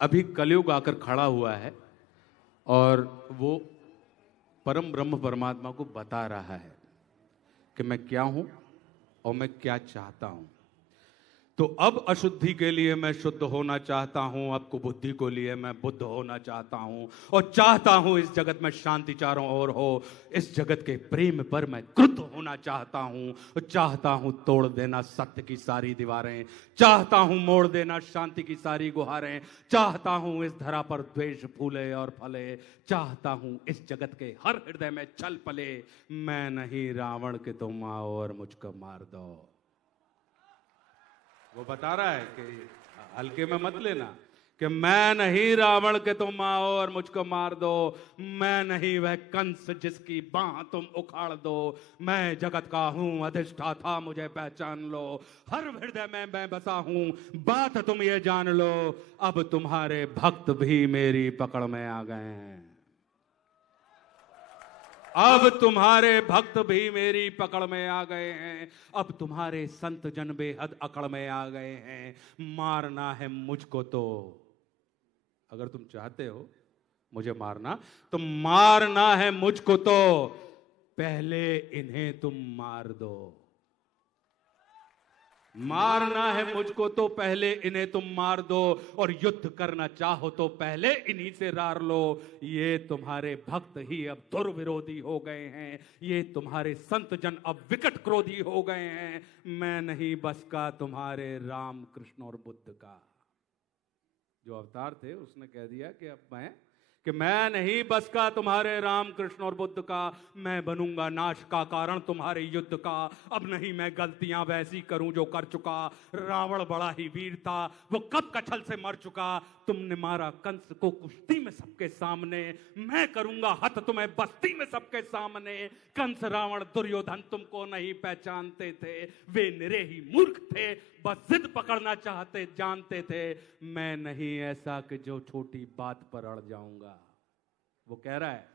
अभी कलयुग आकर खड़ा हुआ है और वो परम ब्रह्म परमात्मा को बता रहा है कि मैं क्या हूं और मैं क्या चाहता हूं। तो अब अशुद्धि के लिए मैं शुद्ध होना चाहता हूं, अब कुबुद्धि को लिए मैं बुद्ध होना चाहता हूं और चाहता हूं इस जगत में शांति चारों ओर हो। इस जगत के प्रेम पर मैं क्रुद्ध होना चाहता हूं और चाहता हूं तोड़ देना सत्य की सारी दीवारें, चाहता हूं मोड़ देना शांति की सारी गुहारें, चाहता हूं इस धरा पर द्वेष फूले और फले, चाहता हूं इस जगत के हर हृदय में छल पले। मैं नहीं रावण के तुम आओ और मुझको मार दो। वो बता रहा है कि हल्के में मत लेना कि मैं नहीं रावण के तुम आओ और मुझको मार दो, मैं नहीं वह कंस जिसकी बाह तुम उखाड़ दो, मैं जगत का हूं अधिष्ठाता मुझे पहचान लो, हर हृदय में मैं बसा हूं बात तुम ये जान लो, अब तुम्हारे भक्त भी मेरी पकड़ में आ गए हैं, अब तुम्हारे भक्त भी मेरी पकड़ में आ गए हैं, अब तुम्हारे संत जन बेहद अकड़ में आ गए हैं। मारना है मुझको तो, अगर तुम चाहते हो मुझे मारना तो मारना है मुझको तो पहले इन्हें तुम मार दो। मारना है मुझको तो पहले इन्हें तुम मार दो और युद्ध करना चाहो तो पहले इन्हीं से रार लो। ये तुम्हारे भक्त ही अब दुर्विरोधी हो गए हैं, ये तुम्हारे संत जन अब विकट क्रोधी हो गए हैं। मैं नहीं बस का तुम्हारे राम कृष्ण और बुद्ध का। जो अवतार थे उसने कह दिया कि अब मैं नहीं बस का तुम्हारे राम कृष्ण और बुद्ध का, मैं बनूंगा नाश का कारण तुम्हारे युद्ध का। अब नहीं मैं गलतियां वैसी करूं जो कर चुका, रावण बड़ा ही वीर था वो कब कछल से मर चुका। तुमने मारा कंस को कुश्ती में सबके सामने, मैं करूंगा हत तुम्हें बस्ती में सबके सामने। कंस रावण दुर्योधन तुमको नहीं पहचानते थे, वे निरे ही मूर्ख थे, बस जिद पकड़ना चाहते जानते थे। मैं नहीं ऐसा कि जो छोटी बात पर अड़ जाऊंगा। वो कह रहा है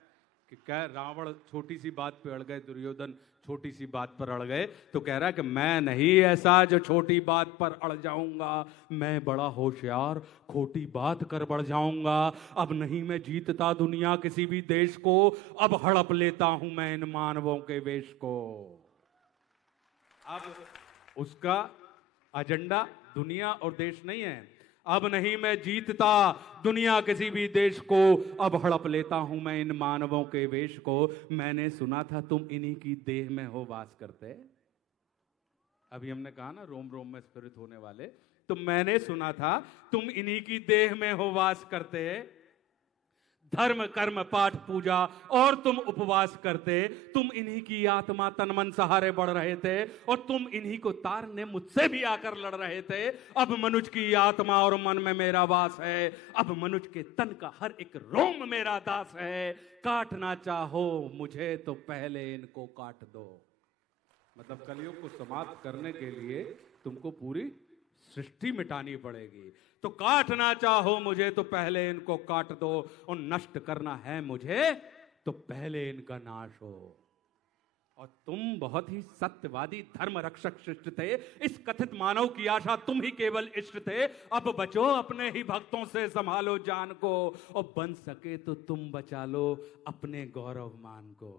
कि क्या रावण छोटी सी बात पे अड़ गए, दुर्योधन छोटी सी बात पर अड़ गए, तो कह रहा है कि मैं नहीं ऐसा जो छोटी बात पर अड़ जाऊंगा, मैं बड़ा होशियार खोटी बात कर बढ़ जाऊंगा। अब नहीं मैं जीतता दुनिया किसी भी देश को, अब हड़प लेता हूं मैं इन मानवों के वेश को। अब उसका एजेंडा दुनिया और देश नहीं है। अब नहीं मैं जीतता दुनिया किसी भी देश को, अब हड़प लेता हूं मैं इन मानवों के वेश को। मैंने सुना था तुम इन्हीं की देह में हो वास करते। अभी हमने कहा ना रोम रोम में स्पिरिट होने वाले, तो मैंने सुना था तुम इन्हीं की देह में हो वास करते। धर्म कर्म पाठ पूजा और तुम उपवास करते, तुम इन्हीं की आत्मा तन मन सहारे बढ़ रहे थे और तुम इन्हीं को तारने मुझसे भी आकर लड़ रहे थे। अब मनुष्य की आत्मा और मन में मेरा वास है, अब मनुष्य के तन का हर एक रोम मेरा दास है। काटना चाहो मुझे तो पहले इनको काट दो। मतलब कलयुग को समाप्त करने के लिए तुमको पूरी सृष्टि मिटानी पड़ेगी। तो काटना चाहो मुझे तो पहले इनको काट दो और नष्ट करना है मुझे तो पहले इनका नाश हो। और तुम बहुत ही सत्यवादी धर्म रक्षक शिष्ट थे, इस कथित मानव की आशा तुम ही केवल इष्ट थे। अब बचो अपने ही भक्तों से संभालो जान को, और बन सके तो तुम बचा लो अपने गौरव मान को।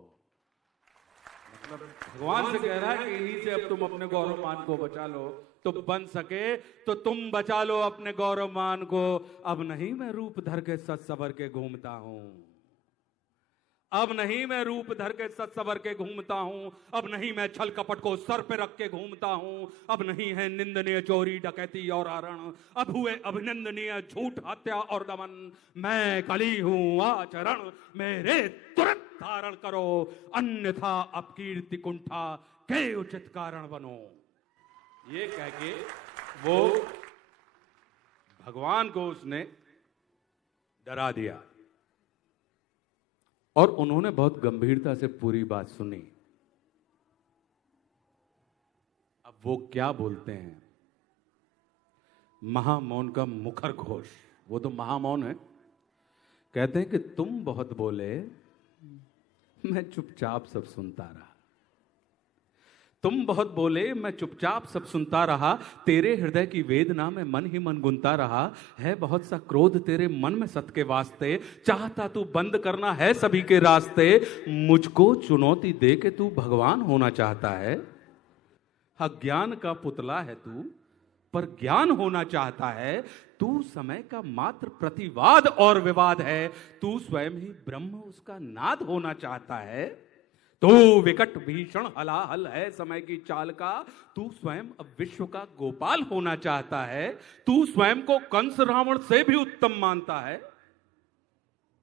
मतलब भगवान से कह रहा है कि इन्हीं से अब तुम अपने गौरव मान को बचा लो, तो बन सके तो तुम बचा लो अपने गौरव मान को। अब नहीं मैं रूप धर के सच सवर के घूमता हूं, अब नहीं मैं रूप धर के सच सवर के घूमता हूं, अब नहीं मैं छल कपट को सर पे रख के घूमता हूं, अब नहीं है निंदनीय चोरी डकैती और हरण, अब हुए अभिनंदनीय झूठ हत्या और दमन। मैं कली हूं आचरण मेरे तुरंत धारण करो, अन्यथा अपकीर्ति कुंठा के उचित कारण बनो। ये कह के वो भगवान को उसने डरा दिया और उन्होंने बहुत गंभीरता से पूरी बात सुनी। अब वो क्या बोलते हैं, महामौन का मुखर घोष, वो तो महामौन है। कहते हैं कि तुम बहुत बोले, मैं चुपचाप सब सुनता रहा। तुम बहुत बोले, मैं चुपचाप सब सुनता रहा। तेरे हृदय की वेदना में मन ही मन गुनता रहा। है बहुत सा क्रोध तेरे मन में सत के वास्ते, चाहता तू बंद करना है सभी के रास्ते। मुझको चुनौती दे के तू भगवान होना चाहता है। अज्ञान का पुतला है तू, पर ज्ञान होना चाहता है। तू समय का मात्र प्रतिवाद और विवाद है। तू स्वयं ही ब्रह्म उसका नाद होना चाहता है। तू विकट भीषण हलाहल है समय की चाल का। तू स्वयं अब विश्व का गोपाल होना चाहता है। तू स्वयं को कंस रावण से भी उत्तम मानता है।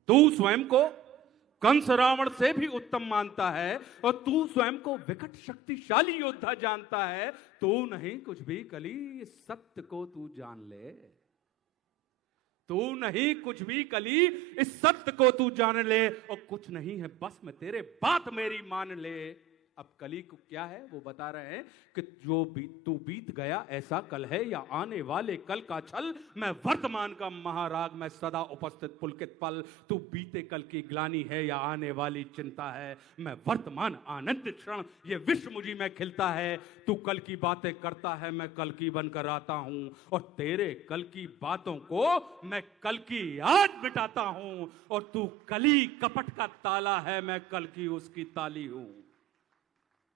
तू स्वयं को कंस रावण से भी उत्तम मानता है और तू स्वयं को विकट शक्तिशाली योद्धा जानता है। तू नहीं कुछ भी कली, इस सत्य को तू जान ले। तू नहीं कुछ भी कली, इस सत्य को तू जान ले। और कुछ नहीं है बस में तेरे बात मेरी मान ले। अब कली को क्या है वो बता रहे हैं कि जो तू बीत गया ऐसा कल है या आने वाले कल का छल। मैं वर्तमान का महाराग, मैं सदा उपस्थित पुलकित पल। तू बीते कल की ग्लानी है या आने वाली चिंता है। मैं वर्तमान आनंदित क्षण, ये विश्व मुझी में खिलता है। तू कल की बातें करता है, मैं कल की बनकर आता हूं। और तेरे कल की बातों को मैं कल की आज मिटाता हूं। और तू कली कपट का ताला है, मैं कल की उसकी ताली हूं।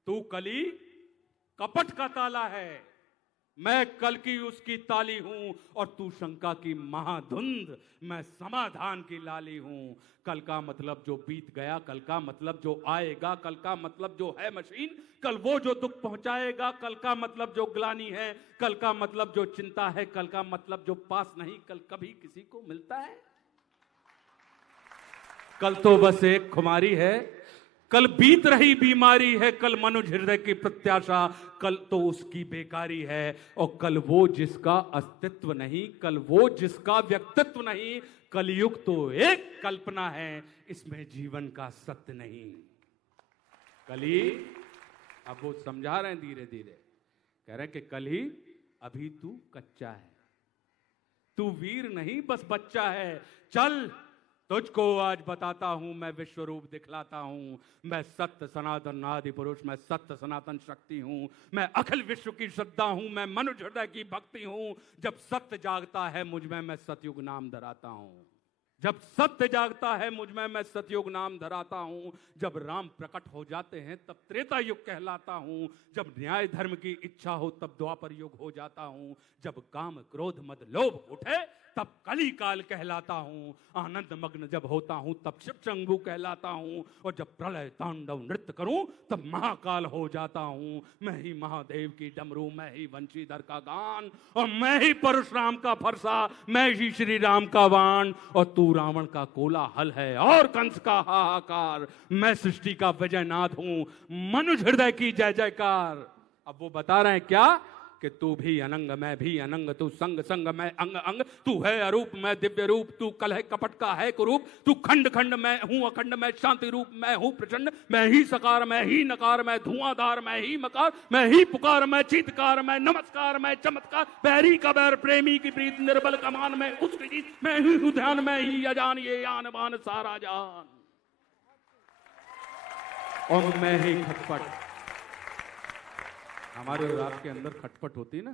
तू कली कपट का ताला है, मैं कल की उसकी ताली हूं। और तू शंका की महाधुंध, मैं समाधान की लाली हूं। कल का मतलब जो बीत गया, कल का मतलब जो आएगा, कल का मतलब जो है मशीन, कल वो जो दुख पहुंचाएगा, कल का मतलब जो ग्लानी है, कल का मतलब जो चिंता है, कल का मतलब जो पास नहीं कल कभी किसी को मिलता है। कल तो बस एक खुमारी है, कल बीत रही बीमारी है, कल मनुष्य हृदय की प्रत्याशा, कल तो उसकी बेकारी है। और कल वो जिसका अस्तित्व नहीं, कल वो जिसका व्यक्तित्व नहीं। कलयुग तो एक कल्पना है, इसमें जीवन का सत्य नहीं। कली, अब वो समझा रहे हैं धीरे धीरे, कह रहे हैं कि कली अभी तू कच्चा है, तू वीर नहीं बस बच्चा है। चल तुझको आज बताता हूं, मैं विश्व रूप दिखलाता हूं। मैं सत्य सनातन आदि पुरुष, मैं सत्य सनातन शक्ति हूं। मैं अखिल विश्व की श्रद्धा हूं, मैं मनुष्य हृदय की भक्ति हूं। जब सत्य जागता है मुझ में, मैं सतयुग नाम धराता हूं। जब सत्य जागता है मुझ में, मैं सतयुग नाम धराता हूं। जब राम प्रकट हो जाते हैं तब त्रेता युग कहलाता हूं। जब न्याय धर्म की इच्छा हो तब द्वापर युग हो जाता हूं। जब काम क्रोध मद लोभ उठे तब कली काल कहलाता हूं। आनंद मग्न जब होता हूं तब शिव शंभु कहलाता हूं। और जब प्रलय तांडव नृत्य करूं तब महाकाल हो जाता हूं। मैं ही महादेव की डमरू, मैं ही वंशीधर का गान, और मैं ही परशुराम का फरसा, मैं ही श्री राम का वाण। और तू रावण का कोलाहल है और कंस का हाहाकार। मैं सृष्टि का विजयनाथ हूं, मनुष्य हृदय की जय जयकार। अब वो बता रहे हैं क्या कि तू भी अनंग मैं भी अनंग, तू संग संग मैं अंग अंग। तू है अरूप मैं दिव्य रूप, तू कल है कपट का है कुरूप। तू खंड खंड मैं हूं अखंड, मैं शांति रूप मैं हूं प्रचंड। मैं ही सकार मैं ही नकार, मैं धुआंधार मैं ही मकार। मैं ही पुकार मैं चीतकार, मैं नमस्कार मैं चमत्कार। बैरी का बैर प्रेमी की प्रीत, निर्बल कमान मैं उसकी जीत। मैं ही हूं ध्यान मैं ही अजान, ये आन बान सारा जान। और मैं ही खटपट, हमारे और आपके अंदर खटपट होती है ना,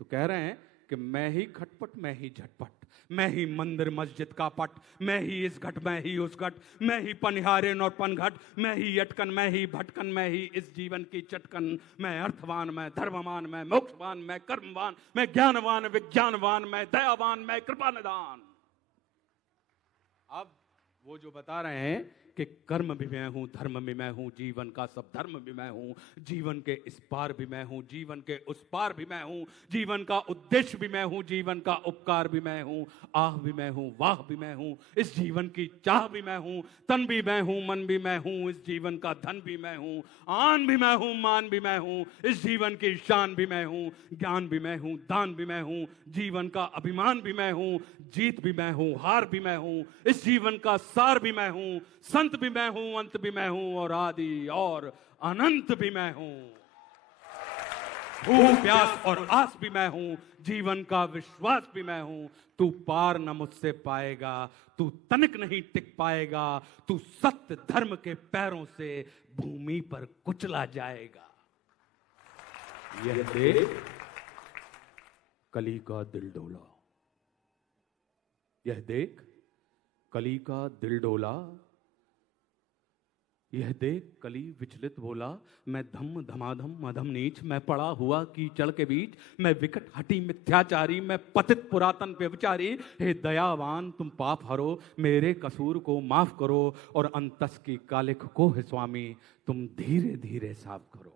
तो कह रहे हैं कि मैं ही खटपट मैं ही झटपट। मैं ही मंदिर मस्जिद का पट, मैं ही इस घट मैं ही उस घट। मैं ही पनिहारिन और पनघट, मैं ही अटकन मैं ही भटकन। मैं ही इस जीवन की चटकन। मैं अर्थवान मैं धर्मवान, मैं मोक्षवान मैं कर्मवान। मैं ज्ञानवान विज्ञानवान, मैं दयावान मैं कृपा निदान। अब वो जो बता रहे हैं कि कर्म भी मैं हूं, धर्म भी मैं हूं, जीवन का सब धर्म भी मैं हूं। जीवन के इस पार भी मैं हूं, जीवन के उस पार भी मैं हूं। जीवन का उद्देश्य भी मैं हूं, जीवन का उपकार भी मैं हूं। आह भी मैं हूं, वाह भी मैं हूं, इस जीवन की चाह भी मैं हूं। तन भी मैं हूं, मन भी मैं हूं, इस जीवन का धन भी मैं हूं। आन भी मैं हूं, मान भी मैं हूं, इस जीवन की शान भी मैं हूं। ज्ञान भी मैं हूं, दान भी मैं हूं, जीवन का अभिमान भी मैं हूं। जीत भी मैं हूं, हार भी मैं हूं, इस जीवन का सार भी मैं हूं। संत भी मैं हूं, अंत भी मैं हूं, और आदि और अनंत भी मैं हूं। भूख प्यास और आस भी मैं हूं, जीवन का विश्वास भी मैं हूं। तू पार न मुझसे पाएगा, तू तनिक नहीं टिक पाएगा। तू सत्य धर्म के पैरों से भूमि पर कुचला जाएगा। यह देख कली का दिल डोला, यह देख कली का दिल डोला, यह देख कली विचलित बोला। मैं धम धमाधम अधम नीच, मैं पड़ा हुआ कीचड़ के बीच, मैं विकट हटी मिथ्याचारी, मैं पतित पुरातन व्यभिचारी। हे दयावान तुम पाप हरो, मेरे कसूर को माफ करो, और अंतस की कालिख को है स्वामी तुम धीरे धीरे साफ करो।